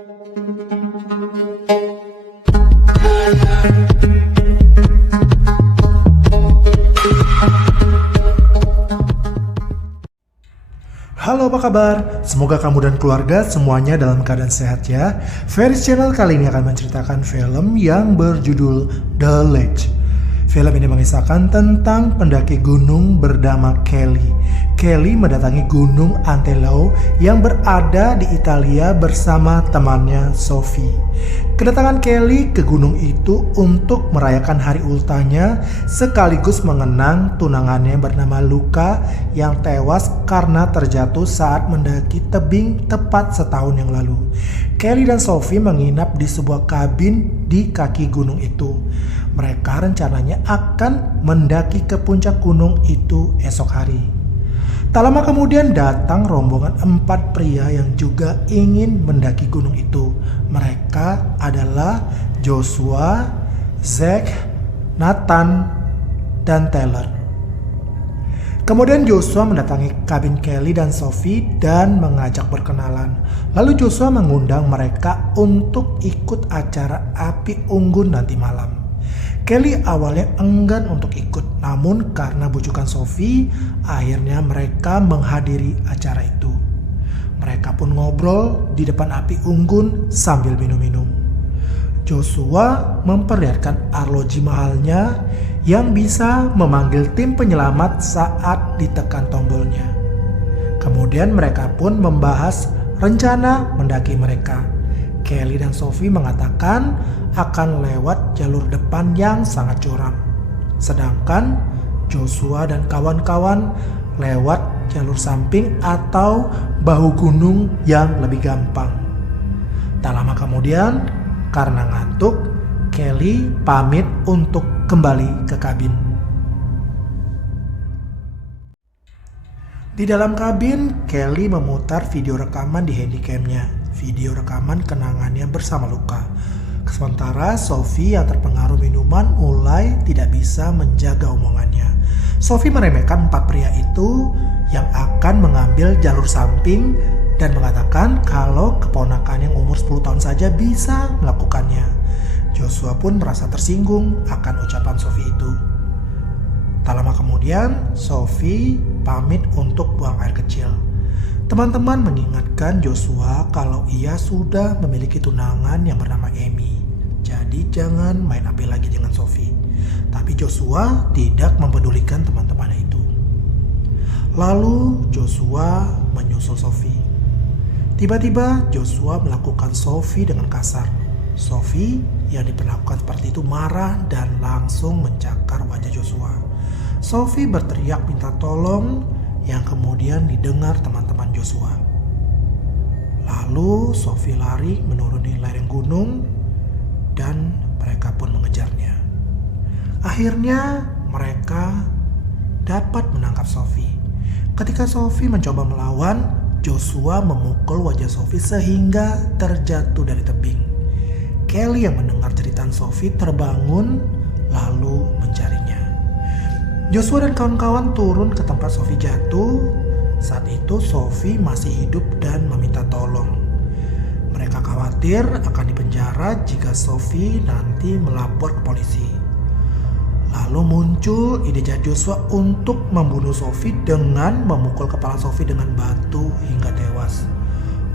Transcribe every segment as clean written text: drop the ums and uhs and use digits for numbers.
Halo, apa kabar? Semoga kamu dan keluarga semuanya dalam keadaan sehat ya. Ferris Channel kali ini akan menceritakan film yang berjudul The Ledge. Film ini mengisahkan tentang pendaki gunung bernama Kelly. Kelly mendatangi Gunung Antelao yang berada di Italia bersama temannya Sophie. Kedatangan Kelly ke gunung itu untuk merayakan hari ultahnya sekaligus mengenang tunangannya bernama Luca yang tewas karena terjatuh saat mendaki tebing tepat setahun yang lalu. Kelly dan Sophie menginap di sebuah kabin di kaki gunung itu. Mereka rencananya akan mendaki ke puncak gunung itu esok hari. Tak lama kemudian datang rombongan 4 pria yang juga ingin mendaki gunung itu. Mereka adalah Joshua, Zack, Nathan, dan Taylor. Kemudian Joshua mendatangi kabin Kelly dan Sophie dan mengajak berkenalan. Lalu Joshua mengundang mereka untuk ikut acara api unggun nanti malam. Kelly awalnya enggan untuk ikut, namun karena bujukan Sophie, akhirnya mereka menghadiri acara itu. Mereka pun ngobrol di depan api unggun sambil minum-minum. Joshua memperlihatkan arloji mahalnya yang bisa memanggil tim penyelamat saat ditekan tombolnya. Kemudian mereka pun membahas rencana mendaki mereka. Kelly dan Sophie mengatakan akan lewat jalur depan yang sangat curam. Sedangkan Joshua dan kawan-kawan lewat jalur samping atau bahu gunung yang lebih gampang. Tak lama kemudian, karena ngantuk, Kelly pamit untuk kembali ke kabin. Di dalam kabin, Kelly memutar video rekaman di handycamnya. Video rekaman kenangannya bersama Luca. Sementara Sophie yang terpengaruh minuman mulai tidak bisa menjaga omongannya. Sophie meremehkan 4 pria itu yang akan mengambil jalur samping dan mengatakan kalau keponakan yang umur 10 tahun saja bisa melakukannya. Joshua pun merasa tersinggung akan ucapan Sophie itu. Tak lama kemudian, Sophie pamit untuk buang air kecil. Teman-teman mengingatkan Joshua kalau ia sudah memiliki tunangan yang bernama Amy. Jadi jangan main api lagi dengan Sophie. Tapi Joshua tidak mempedulikan teman-temannya itu. Lalu Joshua menyusul Sophie. Tiba-tiba Joshua melakukan Sophie dengan kasar. Sophie yang diperlakukan seperti itu marah dan langsung mencakar wajah Joshua. Sophie berteriak minta tolong yang kemudian didengar teman-teman Joshua. Lalu Sophie lari menuruni lereng gunung dan mereka pun mengejarnya. Akhirnya mereka dapat menangkap Sophie. Ketika Sophie mencoba melawan, Joshua memukul wajah Sophie sehingga terjatuh dari tebing. Kelly yang mendengar cerita Sophie terbangun lalu mencarinya. Joshua dan kawan-kawan turun ke tempat Sophie jatuh. Saat itu Sophie masih hidup dan meminta tolong. Mereka khawatir akan dipenjara jika Sophie nanti melapor ke polisi. Lalu muncul ide jahat Joshua untuk membunuh Sophie dengan memukul kepala Sophie dengan batu hingga tewas.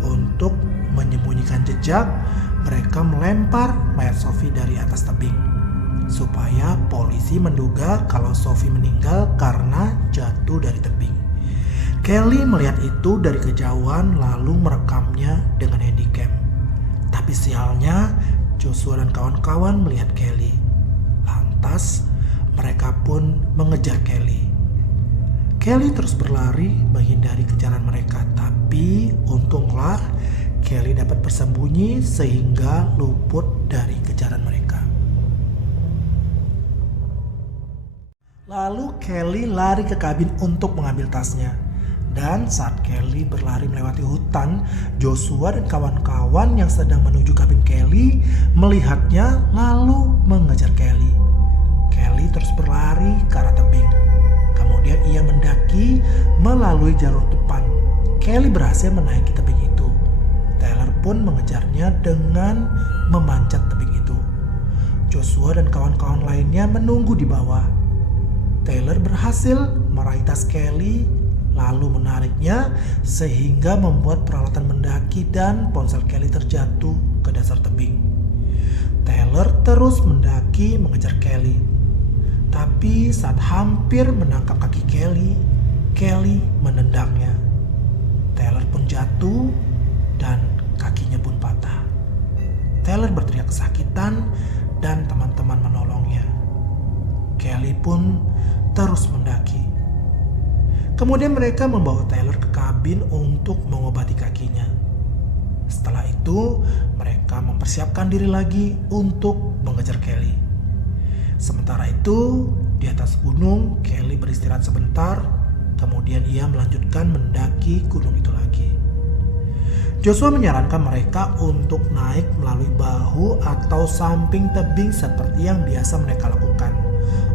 Untuk menyembunyikan jejak, mereka melempar mayat Sophie dari atas tebing, supaya polisi menduga kalau Sophie meninggal karena jatuh dari tebing. Kelly melihat itu dari kejauhan lalu merekamnya dengan handycam. Tapi sialnya Joshua dan kawan-kawan melihat Kelly. Lantas mereka pun mengejar Kelly. Kelly terus berlari menghindari kejaran mereka, tapi untunglah Kelly dapat bersembunyi sehingga luput dari kejaran mereka. Lalu Kelly lari ke kabin untuk mengambil tasnya. Dan saat Kelly berlari melewati hutan, Joshua dan kawan-kawan yang sedang menuju kabin Kelly melihatnya lalu mengejar Kelly. Kelly terus berlari ke arah tebing. Kemudian ia mendaki melalui jalur depan. Kelly berhasil menaiki tebing itu. Taylor pun mengejarnya dengan memanjat tebing itu. Joshua dan kawan-kawan lainnya menunggu di bawah. Taylor berhasil meraih tas Kelly lalu menariknya sehingga membuat peralatan mendaki dan ponsel Kelly terjatuh ke dasar tebing. Taylor terus mendaki mengejar Kelly. Tapi saat hampir menangkap kaki Kelly, Kelly menendangnya. Taylor pun jatuh dan kakinya pun patah. Taylor berteriak kesakitan dan teman-teman menolongnya. Kelly pun terus mendaki. Kemudian mereka membawa Taylor ke kabin untuk mengobati kakinya. Setelah itu, mereka mempersiapkan diri lagi untuk mengejar Kelly. Sementara itu, di atas gunung, Kelly beristirahat sebentar, kemudian ia melanjutkan mendaki gunung itu lagi. Joshua menyarankan mereka untuk naik melalui bahu atau samping tebing seperti yang biasa mereka lakukan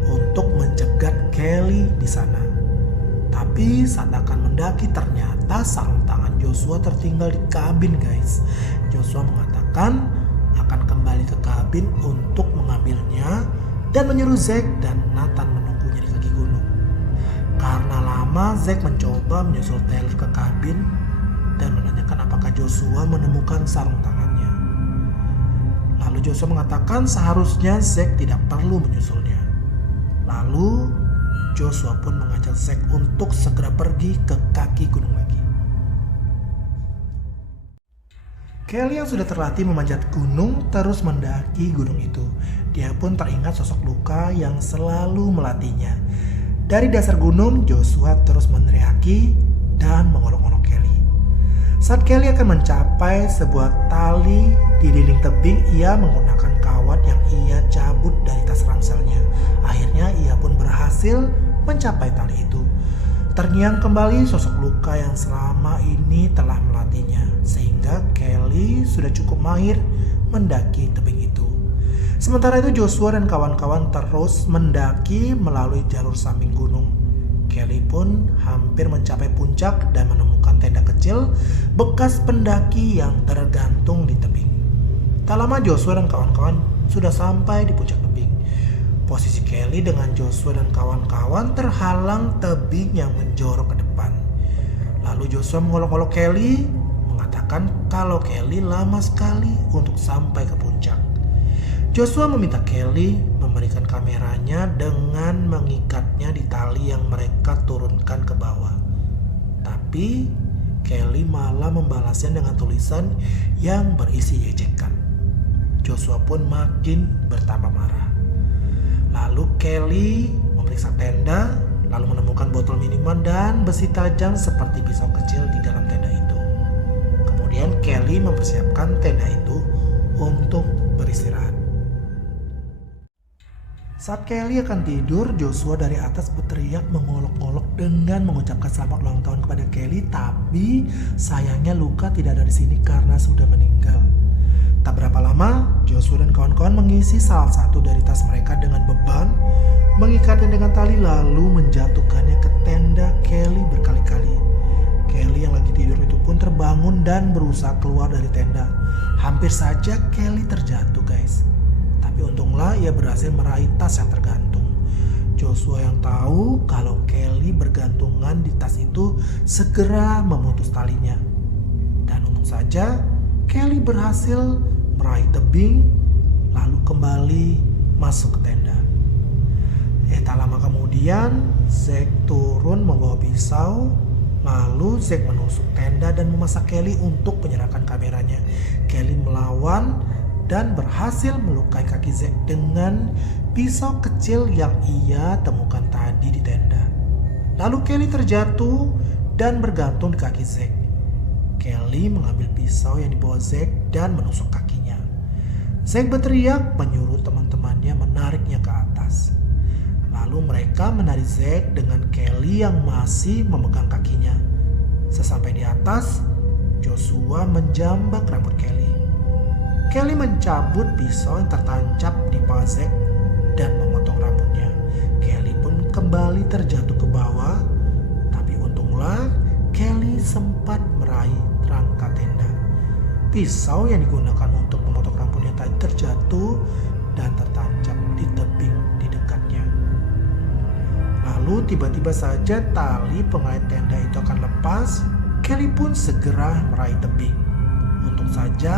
untuk mencegat Kelly di sana. Tapi saat akan mendaki ternyata sarung tangan Joshua tertinggal di kabin, guys. Joshua mengatakan akan kembali ke kabin untuk mengambilnya dan menyuruh Zack dan Nathan menunggunya di kaki gunung. Karena lama, Zack mencoba menyusul Taylor ke kabin dan menanyakan apakah Joshua menemukan sarung tangannya. Lalu Joshua mengatakan seharusnya Zack tidak perlu menyusulnya. Lalu Joshua pun mengajak Zack untuk segera pergi ke kaki gunung lagi. Kelly yang sudah terlatih memanjat gunung terus mendaki gunung itu. Dia pun teringat sosok Luka yang selalu melatihnya. Dari dasar gunung, Joshua terus meneriaki dan mengolok-olok Kelly. Saat Kelly akan mencapai sebuah tali di dinding tebing, ia menggunakan kawat yang ia cabut dari tas ranselnya. Akhirnya ia pun berhasil mencapai tali itu. Terngiang kembali sosok Luka yang selama ini telah melatihnya, sehingga Kelly sudah cukup mahir mendaki tebing itu. Sementara itu Joshua dan kawan-kawan terus mendaki melalui jalur samping gunung. Kelly pun hampir mencapai puncak dan menemukan tenda kecil bekas pendaki yang tergantung di tebing. Tak lama Joshua dan kawan-kawan sudah sampai di puncak tebing. Posisi Kelly dengan Joshua dan kawan-kawan terhalang tebing yang menjorok ke depan. Lalu Joshua mengolok-olok Kelly, mengatakan kalau Kelly lama sekali untuk sampai ke puncak. Joshua meminta Kelly memberikan kameranya dengan mengikatnya di tali yang mereka turunkan ke bawah. Tapi Kelly malah membalasnya dengan tulisan yang berisi ejekan. Joshua pun makin bertambah marah. Lalu Kelly memeriksa tenda, lalu menemukan botol minuman dan besi tajam seperti pisau kecil di dalam tenda itu. Kemudian Kelly mempersiapkan tenda itu untuk beristirahat. Saat Kelly akan tidur, Joshua dari atas berteriak mengolok-olok dengan mengucapkan selamat ulang tahun kepada Kelly, tapi sayangnya Luka tidak ada di sini karena sudah meninggal. Tak berapa lama, Joshua dan kawan-kawan mengisi salah satu dari tas mereka dengan beban, mengikatnya dengan tali lalu menjatuhkannya ke tenda Kelly berkali-kali. Kelly yang lagi tidur itu pun terbangun dan berusaha keluar dari tenda. Hampir saja Kelly terjatuh, guys. Tapi untunglah ia berhasil meraih tas yang tergantung. Joshua yang tahu kalau Kelly bergantungan di tas itu segera memutus talinya. Dan untung saja Kelly berhasil meraih tebing lalu kembali masuk ke tenda. Tak lama kemudian Zack turun membawa pisau. Lalu Zack menusuk tenda dan memasak Kelly untuk menyerahkan kameranya. Kelly melawan dan berhasil melukai kaki Zack dengan pisau kecil yang ia temukan tadi di tenda. Lalu Kelly terjatuh dan bergantung di kaki Zack. Kelly mengambil pisau yang dibawa Zack dan menusuk kakinya. Zack berteriak menyuruh teman-temannya menariknya ke atas. Lalu mereka menarik Zack dengan Kelly yang masih memegang kakinya. Sesampai di atas, Joshua menjambak rambut Kelly. Kelly mencabut pisau yang tertancap di paha Zack dan memotong rambutnya. Kelly pun kembali terjatuh ke bawah, tapi untunglah Kelly sempat meraih rangka tenda. pisau yang digunakan untuk memotong rambutnya tadi terjatuh dan tertancap di tebing di dekatnya. Lalu tiba-tiba saja tali pengait tenda itu akan lepas. Kelly pun segera meraih tebing. Untung saja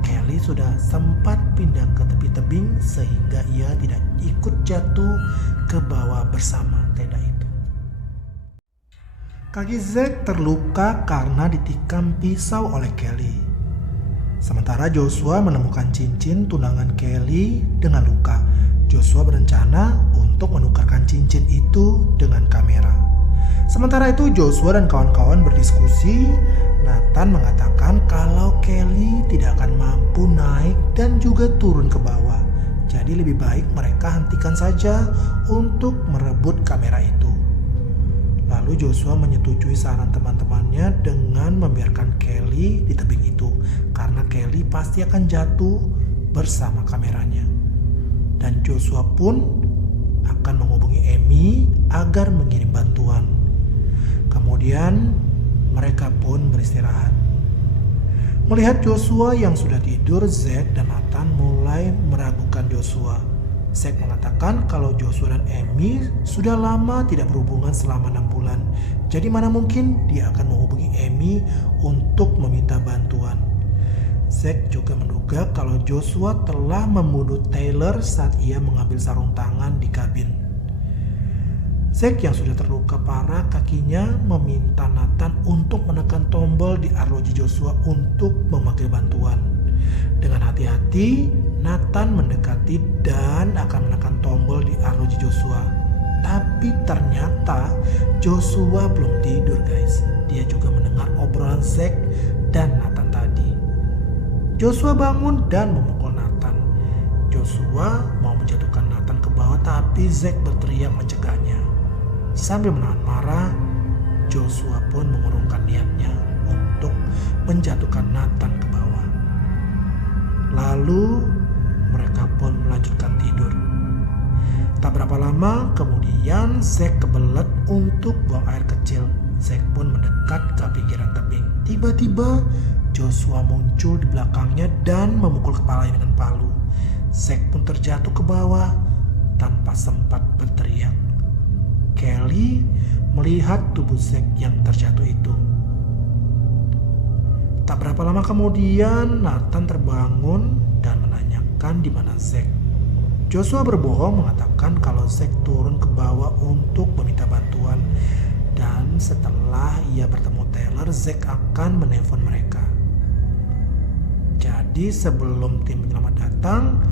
Kelly sudah sempat pindah ke tepi tebing sehingga ia tidak ikut jatuh ke bawah bersama tenda itu. Kaki Zack terluka karena ditikam pisau oleh Kelly. Sementara Joshua menemukan cincin tunangan Kelly dengan luka. Joshua berencana untuk menukarkan cincin itu dengan kamera. Sementara itu Joshua dan kawan-kawan berdiskusi. Nathan mengatakan kalau Kelly tidak akan mampu naik dan juga turun ke bawah. Jadi lebih baik mereka hentikan saja untuk merebut kamera itu. Lalu Joshua menyetujui saran teman-temannya dengan membiarkan Kelly di tebing itu karena Kelly pasti akan jatuh bersama kameranya. Dan Joshua pun akan menghubungi Amy agar mengirim bantuan. Kemudian mereka pun beristirahat. Melihat Joshua yang sudah tidur, Zack dan Nathan mulai meragukan Joshua. Zack mengatakan kalau Joshua dan Amy sudah lama tidak berhubungan selama 6 bulan. Jadi mana mungkin dia akan menghubungi Amy untuk meminta bantuan. Zack juga menduga kalau Joshua telah membunuh Taylor saat ia mengambil sarung tangan di kabin. Zack yang sudah terluka parah kakinya meminta Nathan untuk menekan tombol di arloji Joshua untuk memanggil bantuan. Dengan hati-hati, Nathan mendekati dan akan menekan tombol di arloji Joshua. Tapi ternyata Joshua belum tidur guys. Dia juga mendengar obrolan Zack dan Nathan tadi. Joshua bangun dan memukul Nathan. Joshua mau menjatuhkan Nathan ke bawah tapi Zack berteriak mencegahnya. Sambil menahan marah, Joshua pun mengurungkan niatnya untuk menjatuhkan Nathan ke bawah. Lalu mereka pun melanjutkan tidur. Tak berapa lama kemudian Zack kebelet untuk buang air kecil. Zack pun mendekat ke pinggiran tebing. Tiba-tiba Joshua muncul di belakangnya dan memukul kepalanya dengan palu. Zack pun terjatuh ke bawah tanpa sempat berteriak. Kelly melihat tubuh Zack yang terjatuh itu. Tak berapa lama kemudian Nathan terbangun dan menanyakan di mana Zack. Joshua berbohong mengatakan kalau Zack turun ke bawah untuk meminta bantuan dan setelah ia bertemu Taylor, Zack akan menelpon mereka. Jadi sebelum tim penyelamat datang,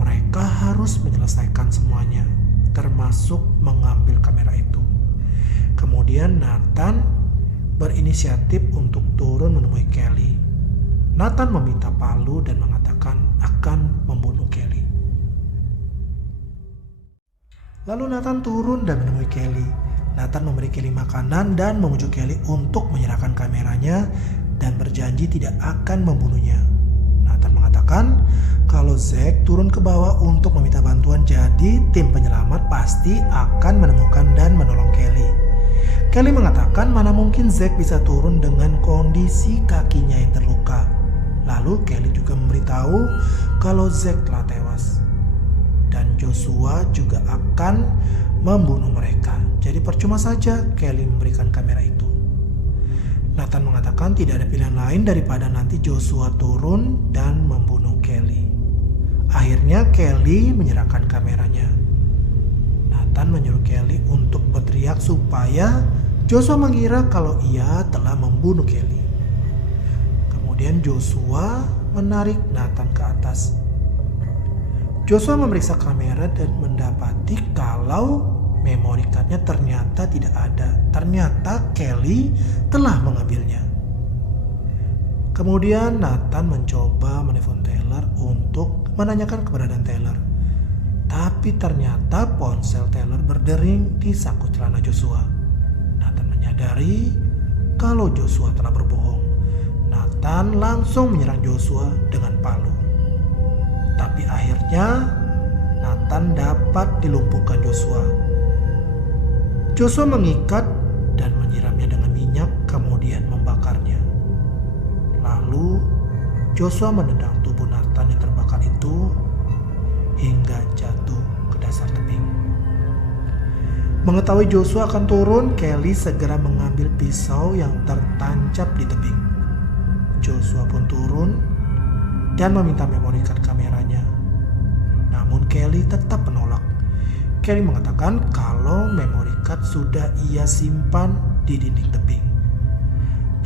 mereka harus menyelesaikan semuanya, termasuk mengambil kamera itu. Kemudian Nathan berinisiatif untuk turun menemui Kelly. Nathan meminta palu dan mengatakan akan membunuh Kelly. Lalu Nathan turun dan menemui Kelly. Nathan memberi Kelly makanan dan memujuk Kelly untuk menyerahkan kameranya dan berjanji tidak akan membunuhnya. Nathan mengatakan kalau Zack turun ke bawah untuk meminta bantuan, jadi tim penyelamat pasti akan menemukan dan menolong Kelly. Kelly mengatakan mana mungkin Zack bisa turun dengan kondisi kakinya yang terluka. Lalu Kelly juga memberitahu kalau Zack telah tewas dan Joshua juga akan membunuh mereka. Jadi percuma saja Kelly memberikan kamera itu. Nathan mengatakan tidak ada pilihan lain daripada nanti Joshua turun dan membunuh Kelly. Akhirnya Kelly menyerahkan kameranya. Nathan menyuruh Kelly untuk berteriak supaya Joshua mengira kalau ia telah membunuh Kelly. Kemudian Joshua menarik Nathan ke atas. Joshua memeriksa kamera dan mendapati kalau memory cardnya ternyata tidak ada. Ternyata Kelly telah mengambilnya. Kemudian Nathan mencoba menelpon Taylor untuk menanyakan keberadaan Taylor. Tapi ternyata ponsel Taylor berdering di saku celana Joshua. Nathan menyadari kalau Joshua telah berbohong. Nathan langsung menyerang Joshua dengan palu. Tapi akhirnya Nathan dapat dilumpuhkan Joshua. Joshua mengikat dan menyiramnya dengan minyak kemudian membakarnya. Lalu Joshua menendang tubuh Nathan yang terbakar itu hingga jatuh ke dasar tebing. Mengetahui Joshua akan turun, Kelly segera mengambil pisau yang tertancap di tebing. Joshua pun turun dan meminta memory card kameranya. Namun Kelly tetap menolak. Kelly mengatakan kalau memory card sudah ia simpan di dinding tebing.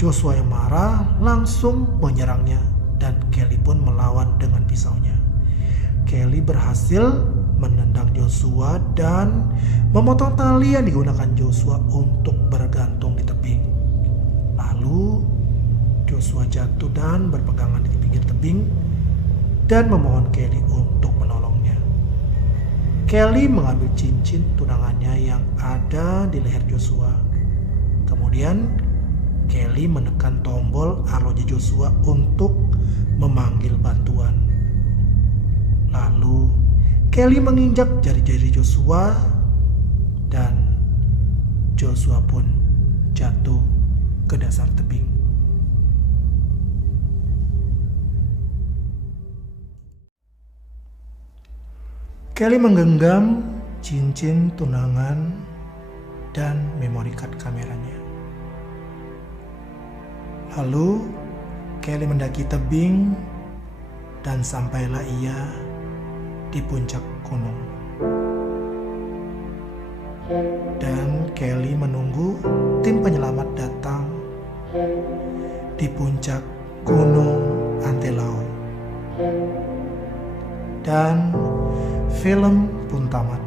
Joshua yang marah langsung menyerangnya dan Kelly pun melawan dengan pisaunya. Kelly berhasil menendang Joshua dan memotong tali yang digunakan Joshua untuk bergantung di tebing. Lalu Joshua jatuh dan berpegangan di pinggir tebing dan memohon Kelly untuk menolongnya. Kelly mengambil cincin tunangannya yang ada di leher Joshua. Kemudian Kelly menekan tombol arloji Joshua untuk memanggil bantuan. Lalu Kelly menginjak jari-jari Joshua dan Joshua pun jatuh ke dasar tebing. Kelly menggenggam cincin tunangan dan memory card kameranya. Lalu Kelly mendaki tebing dan sampailah ia di puncak gunung. Dan Kelly menunggu tim penyelamat datang di puncak gunung Antelope. Dan film pun tamat.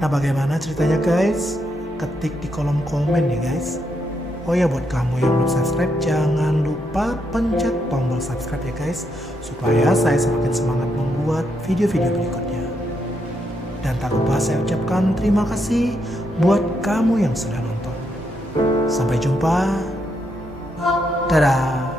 Nah, bagaimana ceritanya guys? Ketik di kolom komen ya guys. Oh ya, buat kamu yang belum subscribe, jangan lupa pencet tombol subscribe ya guys, supaya saya semakin semangat membuat video-video berikutnya. Dan tak lupa saya ucapkan terima kasih buat kamu yang sudah nonton. Sampai jumpa. Dadah.